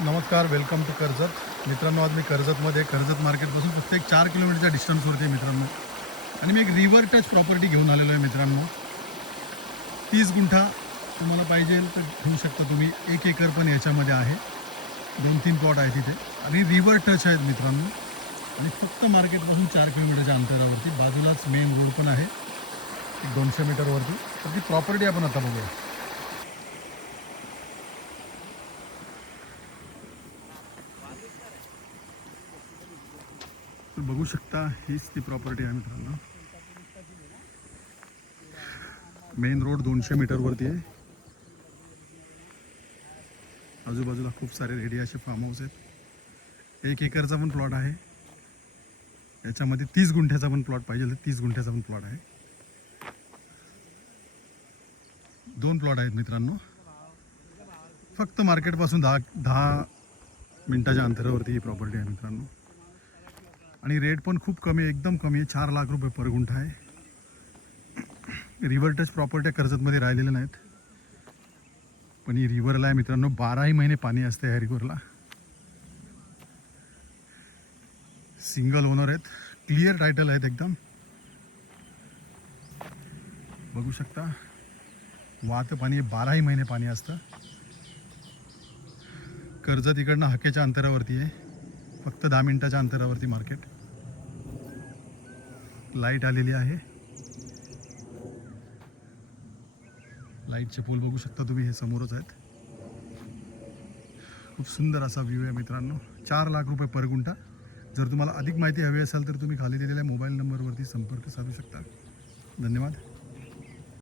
नमस्कार, welcome to Karjat. मित्रांनो, आज मी कर्जत मार्केटपासून फक्त एक 4 किलोमीटरच्या डिस्टन्सवरती आहे मित्रांनो. आणि मी एक रिव्हर टच प्रॉपर्टी घेऊन आलेलो आहे मित्रांनो. 30 गुंठा तुम्हाला पाहिजे तर घेऊ शकता तुम्ही. 1 एकर पण याच्यामध्ये आहे. 2-3 प्लॉट आहे तिथे आणि रिव्हर टच आहेत मित्रांनो. आणि फक्त मार्केटपासून 4 किलोमीटरच्या अंतरावरती बाजूलाच मेन रोड पण आहे, 200 मीटरवरती. तर ती प्रॉपर्टी आपण आता बघूया. तर बघू शकता, हीच ती प्रॉपर्टी आहे मित्रांनो. मेन रोड 200 मीटरवरती आहे. आजूबाजूला खूप सारे रेडी असे फार्म हाऊस आहेत. 1 एकरचा पण प्लॉट आहे. याच्यामध्ये 30 गुंठ्याचा पण प्लॉट पाहिजे तर 30 गुंठ्याचा पण प्लॉट आहे. 2 प्लॉट आहेत मित्रांनो. फक्त मार्केटपासून 10 मिनिटाच्या अंतरावरती ही प्रॉपर्टी आहे मित्रांनो. आणि रेट पण खूप कमी आहे, एकदम कमी आहे. 4 लाख रुपये पर गुंठा आहे. रिव्हर टच प्रॉपर्ट्या कर्जतमध्ये राहिलेल्या नाहीत, पण ही रिव्हरला आहे मित्रांनो. 12ही महिने पाणी असते ह्या रिव्हरला. सिंगल ओनर आहेत, क्लिअर टायटल आहेत एकदम. बघू शकता, वाहतं पाणी, 12ही महिने पाणी असतं. कर्जत इकडनं हाकेच्या अंतरावरती आहे, फक्त 10 मिनिटाच्या अंतरावरती मार्केट. लाईट आलेली आहे. लाईटचे पोल बघू शकता तुम्ही, हे समोरच आहेत. खूप सुंदर असा व्ह्यू आहे मित्रांनो. 4 लाख रुपये पर गुंठा. जर तुम्हाला अधिक माहिती हवी असेल तर तुम्ही खाली दिलेल्या मोबाईल नंबरवरती संपर्क साधू शकता. धन्यवाद.